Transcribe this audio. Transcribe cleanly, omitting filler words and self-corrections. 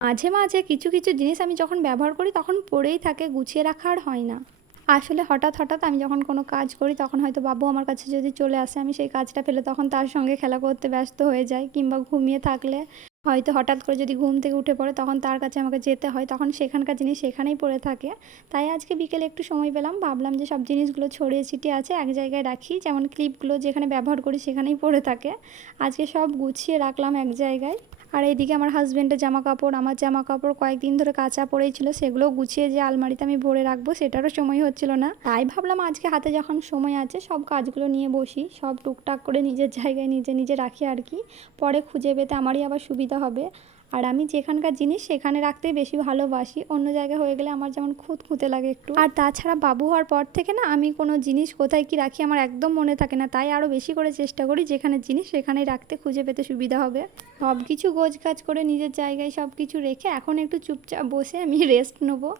মাঝে মাঝে কিছু কিছু জিনিস আমি যখন ব্যবহার করি তখন পড়েই থাকে, গুছিয়ে রাখা আর হয় না। আসলে হঠাৎ হঠাৎ আমি যখন কোনো কাজ করি তখন হয়তো বাবু আমার কাছে যদি চলে আসে, আমি সেই কাজটা ফেলে তখন তার সঙ্গে খেলা করতে ব্যস্ত হয়ে যাই, কিংবা ঘুমিয়ে থাকলে হয়তো হঠাৎ করে যদি ঘুম থেকে উঠে পড়ে তখন তার কাছে আমাকে যেতে হয়, তখন সেখানকার জিনিস সেখানেই পড়ে থাকে। তাই আজকে বিকেলে একটু সময় পেলাম, ভাবলাম যে সব জিনিসগুলো ছড়িয়ে ছিটিয়ে আছে এক জায়গায় রাখি, যেমন ক্লিপগুলো যেখানে ব্যবহার করি সেখানেই পড়ে থাকে। আজকে সব গুছিয়ে রাখলাম এক জায়গায়। আর এইদিকে আমার হাজব্যান্ডের জামা কাপড়, আমার জামা কাপড় কয়েকদিন ধরে কাচা পড়েই ছিল, সেগুলো গুছিয়ে যে আলমারিতে আমি ভরে রাখবো সেটারও সময় হচ্ছিল না। তাই ভাবলাম আজকে হাতে যখন সময় আছে সব কাজগুলো নিয়ে বসি, সব টুকটাক করে নিজের জায়গায় নিজে নিজে রাখি আর কি। পরে খুঁজে পেতে আমারই আবার সুবিধা হবে। আর আমি যেখানকার জিনিস সেখানে রাখতেই বেশি ভালোবাসি, অন্য জায়গায় হয়ে গেলে আমার যেমন খুঁতখুঁতে লাগে একটু। আর তাছাড়া বাবু হওয়ার পর থেকে না, আমি কোনো জিনিস কোথায় কি রাখি আমার একদম মনে থাকে না, তাই আরও বেশি করে চেষ্টা করি যেখানে জিনিস সেখানেই রাখতে, খুঁজে পেতে সুবিধা হবে। সব কিছু গোছগাছ করে নিজের জায়গায় সব কিছু রেখে এখন একটু চুপচাপ বসে আমি রেস্ট নেবো।